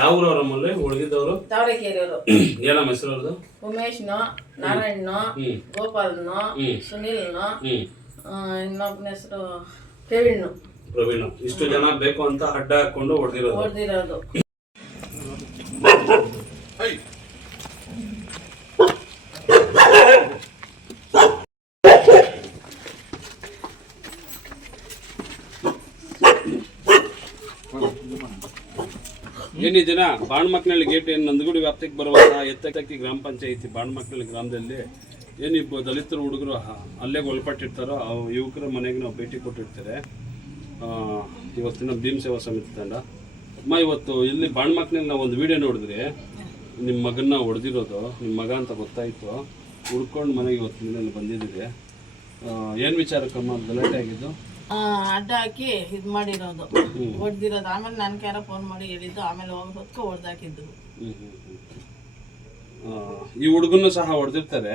ಯಾವ್ರವ್ರಮ್ಮಲ್ಲಿ ಹೊಡೆದಿದ್ದವರು ತಾವರೆಕೆರೆಯವರು. ಏನಮ್ಮ ಹೆಸರು ಅವ್ರದ್ದು? ಉಮೇಶ್ನೋ, ನಾರಾಯಣ್ನೋ, ಗೋಪಾಲ್ನೋ, ಸುನಿಲ್ನೋ, ಇನ್ನೊಬ್ಬನ ಹೆಸರು ಪ್ರವೀಣ್. ಇಷ್ಟು ಜನ ಬೇಕು ಅಂತ ಅಡ್ಡ ಹಾಕೊಂಡು ಹೊಡೆದಿರೋದು. ಏನಿದಿನ ಬಾಣಮಕ್ನಳ್ಳಿ ಗೇಟ್ ಏನು ನಂದಗುಡಿ ವ್ಯಾಪ್ತಿಗೆ ಬರುವಂತಹ ಎತ್ತಕ್ಕಿ ಗ್ರಾಮ ಪಂಚಾಯಿತಿ ಬಾಣಮಕ್ನಳ್ಳಿ ಗ್ರಾಮದಲ್ಲಿ ಏನಿಬ್ಬರು ದಲಿತರು ಹುಡುಗರು ಅಲ್ಲೇ ಒಳಪಟ್ಟಿರ್ತಾರೋ ಆ ಯುವಕರ ಮನೆಗೆ ನಾವು ಭೇಟಿ ಕೊಟ್ಟಿರ್ತಾರೆ. ಇವತ್ತಿನ ಭೀಮ್ ಸೇವಾ ಸಮಿತಿ ತಂಡ ಇವತ್ತು ಇಲ್ಲಿ ಬಾಣಮಕ್ನಲ್ಲಿ ನಾವು ಒಂದು ವಿಡಿಯೋ ನೋಡಿದ್ರಿ, ನಿಮ್ಮ ಮಗನ್ನ ಹೊಡೆದಿರೋದು ನಿಮ್ಮ ಮಗ ಅಂತ ಗೊತ್ತಾಯಿತು. ಹುಡ್ಕೊಂಡು ಮನೆಗೆ ಇವತ್ತಿನ ದಿನ ಬಂದಿದ್ದೀರಿ. ಏನು ವಿಚಾರಕ್ಕಮ್ಮ ಗಲಾಟೆ ಆಗಿದ್ದು? ಅಡ್ಡ ಹಾಕಿ ಇದು ಮಾಡಿರೋದು, ಹೊಡೆದಿರೋದು. ಆಮೇಲೆ ನನ್ಗೆ ಯಾರೋ ಫೋನ್ ಮಾಡಿ ಹೇಳಿದ್ದು, ಆಮೇಲೆ ಹೋಗೋದಕ್ಕೆ ಹೊಡೆದಾಕಿದ್ರು. ಈ ಹುಡುಗನ್ನು ಸಹ ಹೊಡೆದಿರ್ತಾರೆ.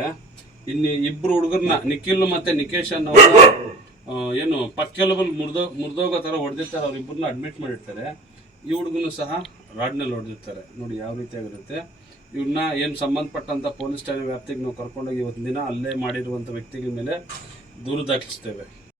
ಇನ್ನು ಇಬ್ರು ಹುಡುಗರನ್ನ ನಿಖಿಲ್ ಮತ್ತೆ ನಿಕೇಶ್ ಅನ್ನೋ ಏನು ಪಕ್ಕೆಲಬಲ್ ಮುರಿದೋಗೋ ಥರ ಹೊಡೆದಿರ್ತಾರೆ. ಅವ್ರಿಬ್ಬರನ್ನ ಅಡ್ಮಿಟ್ ಮಾಡಿರ್ತಾರೆ. ಈ ಹುಡುಗನು ಸಹ ರಾಡ್ನಲ್ಲಿ ಹೊಡೆದಿರ್ತಾರೆ. ನೋಡಿ ಯಾವ ರೀತಿಯಾಗಿರುತ್ತೆ. ಇವ್ರನ್ನ ಏನು ಸಂಬಂಧಪಟ್ಟಂಥ ಪೊಲೀಸ್ ಠಾಣೆ ವ್ಯಾಪ್ತಿಗೆ ನಾವು ಕರ್ಕೊಂಡೋಗಿ ಇವತ್ತಿನ ದಿನ ಅಲ್ಲೇ ಮಾಡಿರುವಂಥ ವ್ಯಕ್ತಿಗಳ ಮೇಲೆ ದೂರು ದಾಖಲಿಸ್ತೇವೆ.